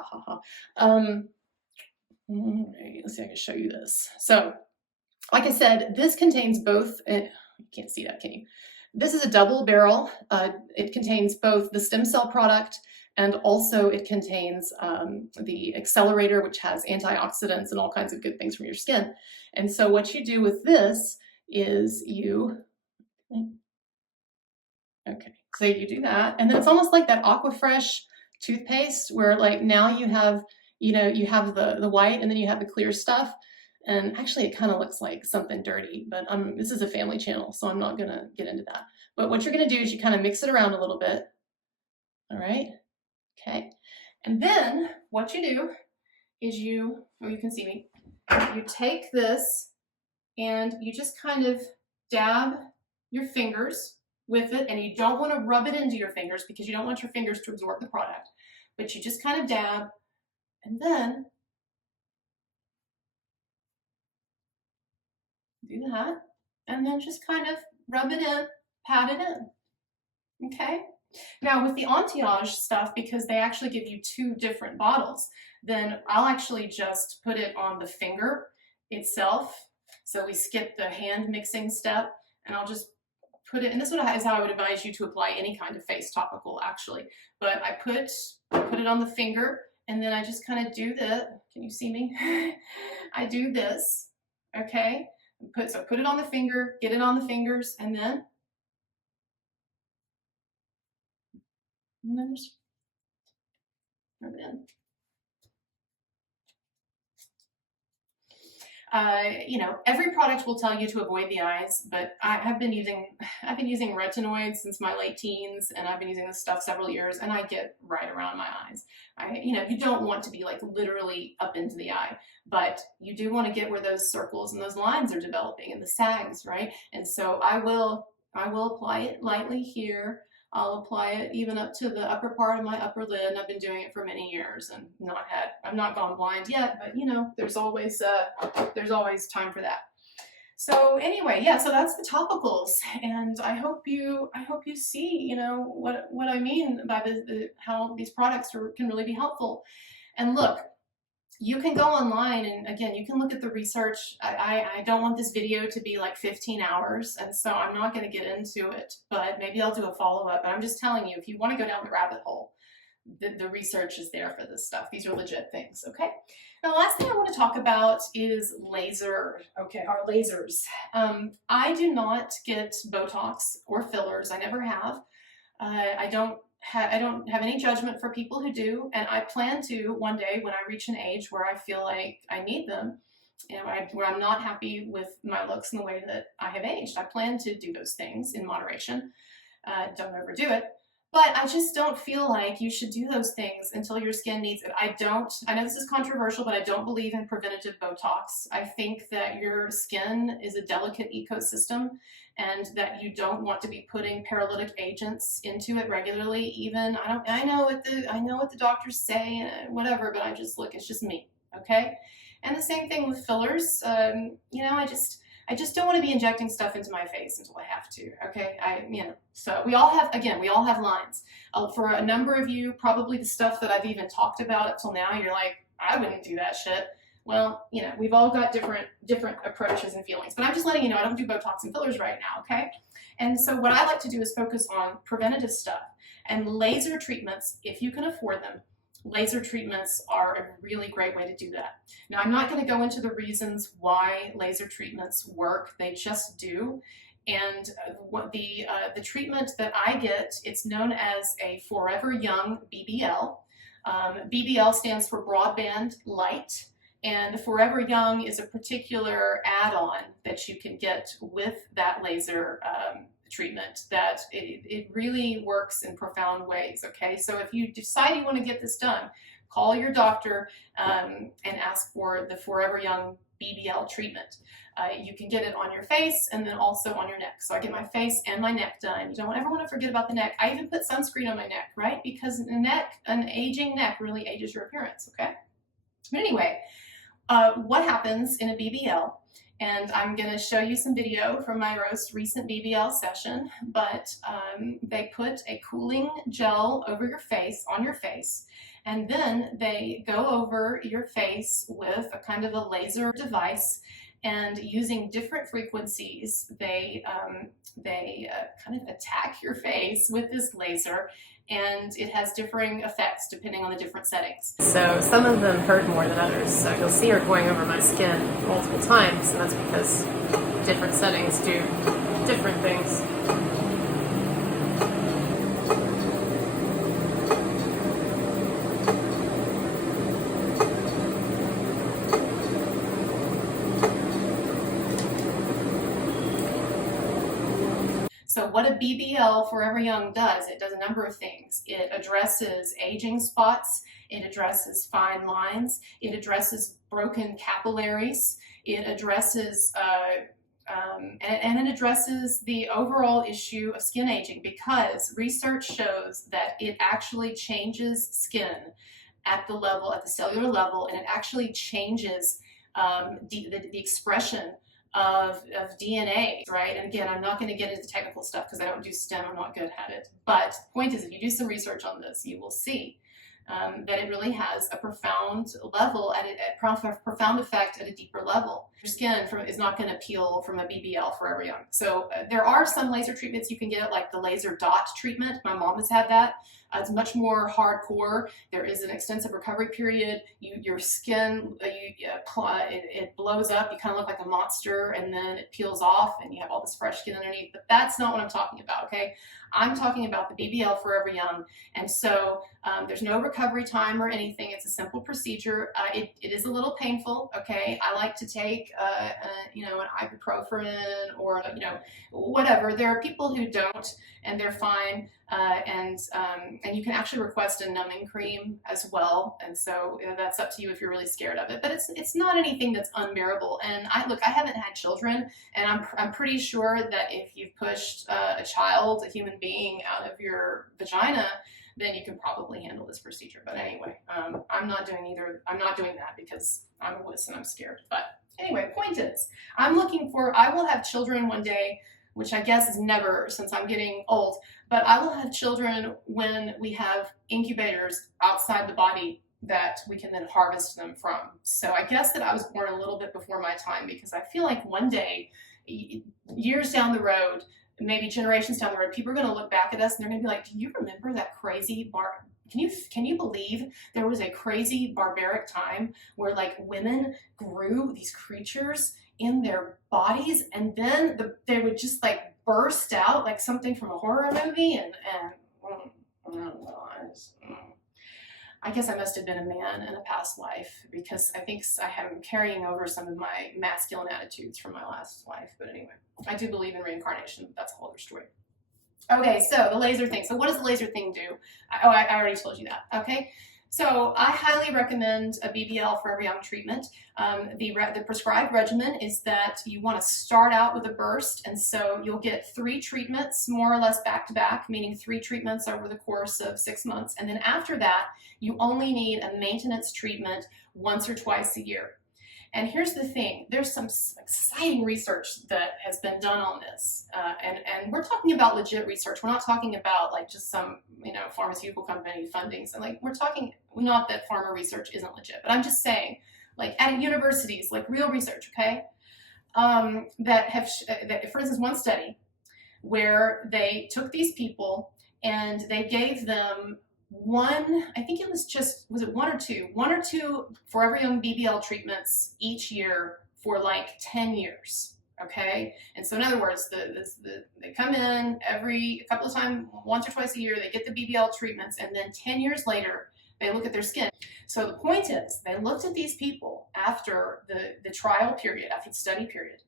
Let's see if I can show you this. So, like I said, this contains both, you can't see that, can you? This is a double barrel. It contains both the stem cell product and also it contains the accelerator, which has antioxidants and all kinds of good things from your skin. And so what you do with this is okay, so you do that, and then it's almost like that Aquafresh toothpaste where like now you have, you know, you have the white and then you have the clear stuff. And actually it kind of looks like something dirty, but this is a family channel, so I'm not gonna get into that. But what you're gonna do is you kind of mix it around a little bit. All right, okay. And then what you do is you can see me, you take this and you just kind of dab your fingers with it, and you don't want to rub it into your fingers because you don't want your fingers to absorb the product, but you just kind of dab and then do that, and then just kind of rub it in, pat it in, okay? Now with the Anti-Age stuff, because they actually give you 2 different bottles, then I'll actually just put it on the finger itself. So we skip the hand mixing step, and I'll just put it, and this is how I would advise you to apply any kind of face topical actually. But I put it on the finger, and then I just kind of do that. Can you see me? I do this, okay? So put it on the finger, get it on the fingers, and then just rub it in. You know, every product will tell you to avoid the eyes, but I've been using retinoids since my late teens, and I've been using this stuff several years, and I get right around my eyes. You know, you don't want to be like literally up into the eye, but you do want to get where those circles and those lines are developing and the sags, right? And so I will apply it lightly here. I'll apply it even up to the upper part of my upper lid, and I've been doing it for many years and I've not gone blind yet, but you know, there's always time for that. So anyway, yeah, so that's the topicals, and I hope you see, you know, what I mean by how these products can really be helpful. And look, you can go online and again, you can look at the research. I don't want this video to be like 15 hours, and so I'm not going to get into it, but maybe I'll do a follow-up. But I'm just telling you, if you want to go down the rabbit hole, the research is there for this stuff. These are legit things, okay? Now, the last thing I want to talk about is laser, okay, our lasers. I do not get Botox or fillers. I never have. I don't have any judgment for people who do, and I plan to one day when I reach an age where I feel like I need them, and where I'm not happy with my looks and the way that I have aged. I plan to do those things in moderation. Don't overdo it. But I just don't feel like you should do those things until your skin needs it. I know this is controversial, but I don't believe in preventative Botox. I think that your skin is a delicate ecosystem and that you don't want to be putting paralytic agents into it regularly. Even, I know what the doctors say and whatever, but it's just me, okay? And the same thing with fillers. You know, I just don't want to be injecting stuff into my face until I have to, okay? So we all have lines. For a number of you, probably the stuff that I've even talked about up till now, you're like, I wouldn't do that shit. Well, you know, we've all got different approaches and feelings, but I'm just letting you know I don't do Botox and fillers right now, okay? And so what I like to do is focus on preventative stuff and laser treatments, if you can afford them. Laser treatments are a really great way to do that. Now, I'm not going to go into the reasons why laser treatments work. They just do. And what the treatment that I get, it's known as a Forever Young BBL. BBL stands for Broadband Light. And Forever Young is a particular add-on that you can get with that laser treatment that it really works in profound ways, okay? So if you decide you want to get this done, call your doctor and ask for the Forever Young BBL treatment. You can get it on your face and then also on your neck. So I get my face and my neck done. You don't ever want to forget about the neck. I even put sunscreen on my neck, right? Because the neck, an aging neck really ages your appearance, okay? But anyway, what happens in a BBL, and I'm going to show you some video from my most recent BBL session, but they put a cooling gel over your face, on your face, and then they go over your face with a kind of a laser device, and using different frequencies, they kind of attack your face with this laser, and it has differing effects depending on the different settings. So some of them hurt more than others. So you'll see her going over my skin multiple times, and that's because different settings do different things. So what a BBL Forever Young does, it does a number of things. It addresses aging spots, it addresses fine lines, it addresses broken capillaries, it addresses and it addresses the overall issue of skin aging, because research shows that it actually changes skin at the level, at the cellular level, and it actually changes the expression of DNA, right? And again, I'm not going to get into technical stuff because I don't do STEM, I'm not good at it. But the point is, if you do some research on this, you will see that it really has a profound level, a profound effect at a deeper level. Your skin is not going to peel from a BBL Forever Young. So there are some laser treatments you can get, like the laser dot treatment. My mom has had that. It's much more hardcore. There is an extensive recovery period. Your skin, it blows up. You kind of look like a monster, and then it peels off, and you have all this fresh skin underneath. But that's not what I'm talking about, okay? I'm talking about the BBL Forever Young. And so there's no recovery time or anything. It's a simple procedure. It is a little painful, okay? I like to take, an ibuprofen or, whatever. There are people who don't, and they're fine. And you can actually request a numbing cream as well. And so that's up to you if you're really scared of it. But it's not anything that's unbearable. And I haven't had children, and I'm pretty sure that if you've pushed a child, a human being, out of your vagina, then you can probably handle this procedure. But anyway, I'm not doing either. I'm not doing that because I'm a wuss and I'm scared. But anyway, point is, I will have children one day, which I guess is never, since I'm getting old, but I will have children when we have incubators outside the body that we can then harvest them from. So I guess that I was born a little bit before my time, because I feel like one day, years down the road, maybe generations down the road, people are going to look back at us and they're going to be like, do you remember that crazy can you believe there was a crazy barbaric time where like women grew these creatures in their bodies, and then they would just like burst out like something from a horror movie, I guess I must have been a man in a past life, because I think I am carrying over some of my masculine attitudes from my last life. But anyway, I do believe in reincarnation. That's a whole other story. Okay, so the laser thing. So what does the laser thing do? I already told you that, okay? So I highly recommend a BBL Forever Young treatment. The prescribed regimen is that you want to start out with a burst, and so you'll get 3 treatments, more or less back to back, meaning 3 treatments over the course of 6 months. And then after that, you only need a maintenance treatment once or twice a year. And here's the thing, there's some exciting research that has been done on this. And we're talking about legit research. We're not talking about like just some, pharmaceutical company funding. So like, we're talking, not that pharma research isn't legit, but I'm just saying, like at universities, like real research, okay? That for instance, one study where they took these people and they gave them I think it was one or two Forever Young BBL treatments each year for like 10 years. Okay. And so in other words, they come in a couple of times, once or twice a year, they get the BBL treatments, and then 10 years later, they look at their skin. So the point is, they looked at these people after the trial period, after the study period,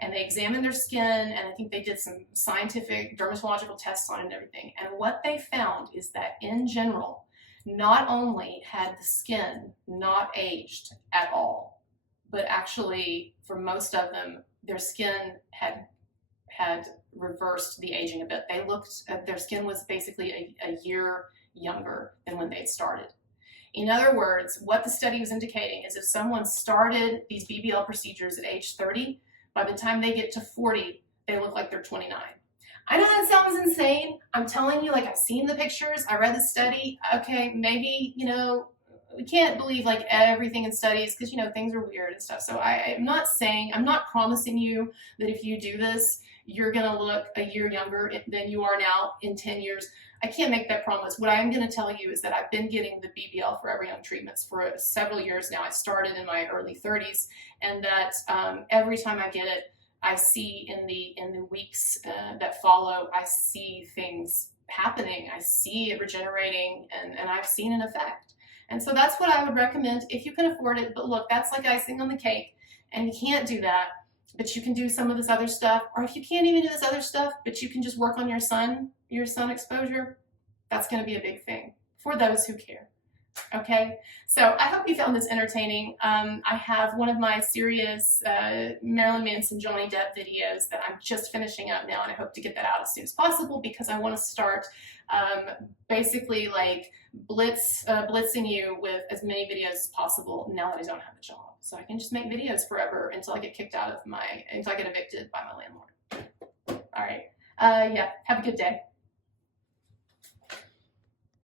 and they examined their skin, and I think they did some scientific dermatological tests on it and everything. And what they found is that in general, not only had the skin not aged at all, but actually for most of them, their skin had reversed the aging a bit. They looked, their skin was basically a year younger than when they'd started. In other words, what the study was indicating is if someone started these BBL procedures at age 30, by the time they get to 40, they look like they're 29. I know that sounds insane. I'm telling you, like, I've seen the pictures, I read the study. Okay, maybe, you know, we can't believe like everything in studies because, you know, things are weird and stuff. So I'm not saying, I'm not promising you that if you do this, you're gonna look a year younger than you are now in 10 years. I can't make that promise. What I'm gonna tell you is that I've been getting the BBL Forever Young treatments for several years now. I started in my early 30s, and that every time I get it, I see in the weeks that follow, I see things happening. I see it regenerating, and I've seen an effect. And so that's what I would recommend if you can afford it. But look, that's like icing on the cake, and you can't do that, but you can do some of this other stuff. Or if you can't even do this other stuff, but you can just work on your sun exposure, that's going to be a big thing for those who care. Okay, so I hope you found this entertaining. I have one of my serious Marilyn Manson, Johnny Depp videos that I'm just finishing up now, and I hope to get that out as soon as possible because I want to start basically like blitzing you with as many videos as possible now that I don't have a job. So I can just make videos forever until I get kicked out of until I get evicted by my landlord. All right, yeah, have a good day.